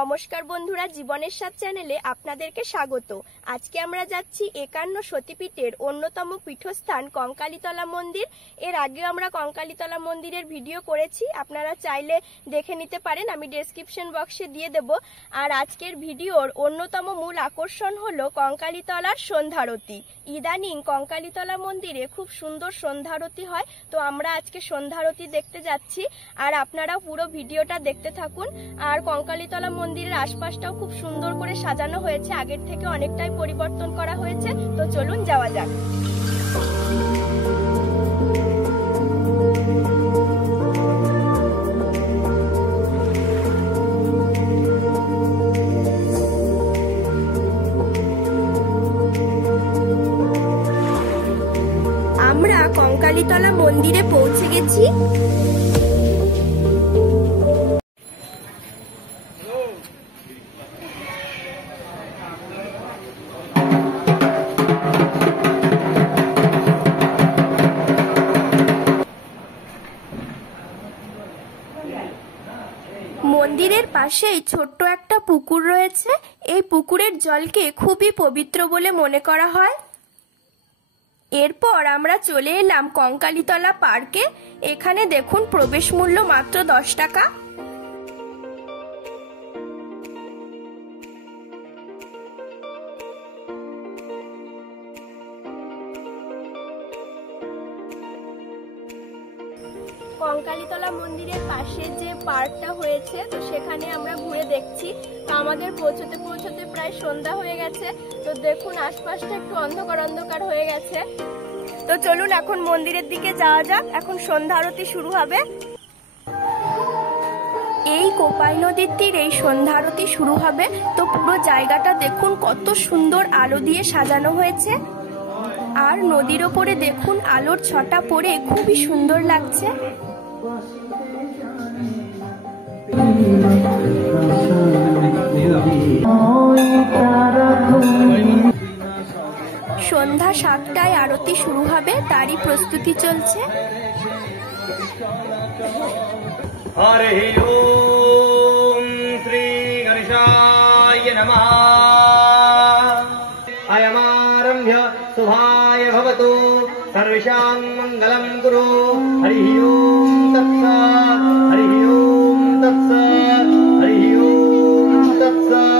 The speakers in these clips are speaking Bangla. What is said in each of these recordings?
নমস্কার বন্ধুরা, জীবনের স্বাদ চ্যানেলে আপনাদেরকে স্বাগত। আজকে আমরা যাচ্ছি 51 সতীপীঠের অন্যতম পীঠস্থান কঙ্কালীতলা মন্দির। এর আগে আমরা কঙ্কালীতলা মন্দিরের ভিডিও করেছি, আপনারা চাইলে দেখে নিতে পারেন, আমি ডেসক্রিপশন বক্সে দিয়ে দেব। আর আজকের ভিডিওর অন্যতম মূল আকর্ষণ হলো কঙ্কালীতলার সন্ধ্যারতি। ইদানিং কঙ্কালীতলা মন্দিরে খুব সুন্দর সন্ধ্যারতি হয়, তো আমরা আজকে সন্ধ্যারতি দেখতে যাচ্ছি। আর আপনারাও পুরো ভিডিওটা দেখতে থাকুন। আর কঙ্কালীতলা মন্দিরের আশপাশটাও খুব সুন্দর করে সাজানো হয়েছে, আগের থেকে অনেকটাই পরিবর্তন করা হয়েছে। তো চলুন যাওয়া যাক। আমরা কঙ্কালীতলা মন্দিরে পৌঁছে গেছি। মন্দিরের পাশেই ছোট্ট একটা পুকুর রয়েছে। এই পুকুরের জলকে খুবই পবিত্র বলে মনে করা হয়। এরপর আমরা চলে এলাম কঙ্কালীতলা পার্কে। এখানে দেখুন প্রবেশ মূল্য মাত্র 10 টাকা। কঙ্কালীতলা মন্দিরের পাশে যে পার্কটা হয়েছে, তো সেখানে আমরা ঘুরে দেখছি। তো আমাদের পৌঁছতে পৌঁছতে প্রায় সন্ধ্যা হয়ে গেছে। তো দেখুন আশপাশটা একটু অন্ধকার অন্ধকার হয়ে গেছে। তো চলুন এখন মন্দিরের দিকে যাওয়া যাক। এখন সন্ধ্যা আরতি শুরু হবে। এই কোপাই নদীর তীরে সন্ধ্যা আরতি শুরু হবে। তো পুরো জায়গাটা দেখুন কত সুন্দর আলো দিয়ে সাজানো হয়েছে। আর নদীর ওপরে দেখুন আলোর ছটা পড়ে খুবই সুন্দর লাগছে। সন্ধ্যা 7টায় আরতি শুরু হবে, তারই প্রস্তুতি চলছে। হরি ওম শ্রী গণেশায় নমঃ। আয়মারম্ভ্য শুভায় ভবতু, সর্বেষাং মঙ্গলং কুরু। হরি ওম তৎসৎ, হরি ওম তৎসৎ, হরি ওম তৎসৎ।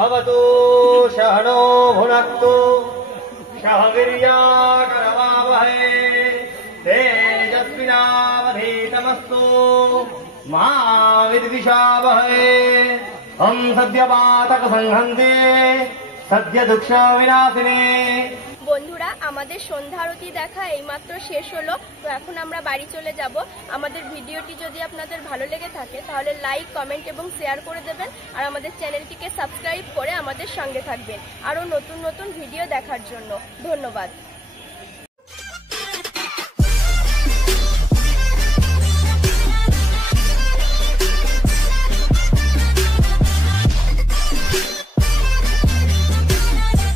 भवतु सहनो भुनक्तु सह वीर्याकरवावहै तेजस्विनावधीतमस्तु मा विद्विषावहै ॐ सद्यपातक संहन्ते सद्य दुःख विनाशिने। বন্ধুরা, আমাদের সন্ধ্যা আরতি দেখা এইমাত্র শেষ হলো। তো এখন আমরা বাড়ি চলে যাব। আমাদের ভিডিওটি যদি আপনাদের ভালো লেগে থাকে তাহলে লাইক, কমেন্ট এবং শেয়ার করে দেবেন। আর আমাদের চ্যানেলটিকে সাবস্ক্রাইব করে আমাদের সঙ্গে থাকবেন আরো নতুন নতুন ভিডিও দেখার জন্য। ধন্যবাদ।